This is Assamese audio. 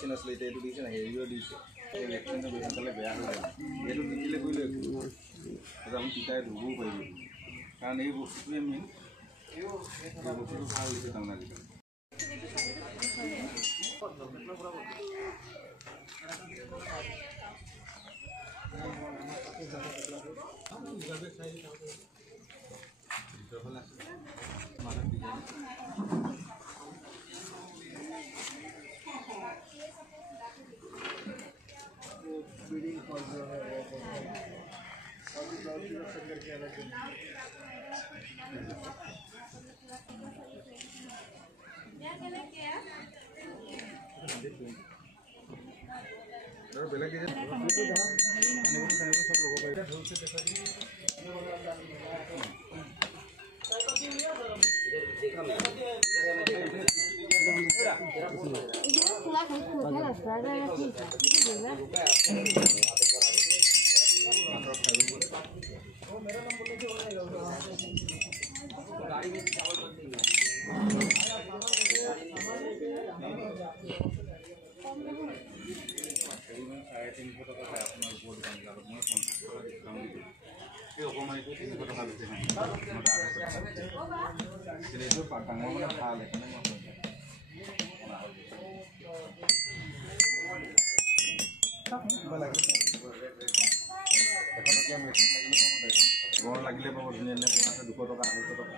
আসলে এটা একটু দিয়েছে না হেরিও দিয়েছে এই ভ্যাকসিনটা বেশি তাহলে বেয়া হয়ে যায় এইটো দিলে কইলে এটা আমি টিকাই ধুবও পাৰিব কাৰণ এই বস্তুটোৱে মেইন এই বস্তুটো ভাল হৈছে তাৰমানে আজিকালি বেলেগ কিছু সব ল'ব পাৰিব গড় লাগিলে পাব ধুনীয়া ধুনীয়া আছে 200 টকা 250 টকা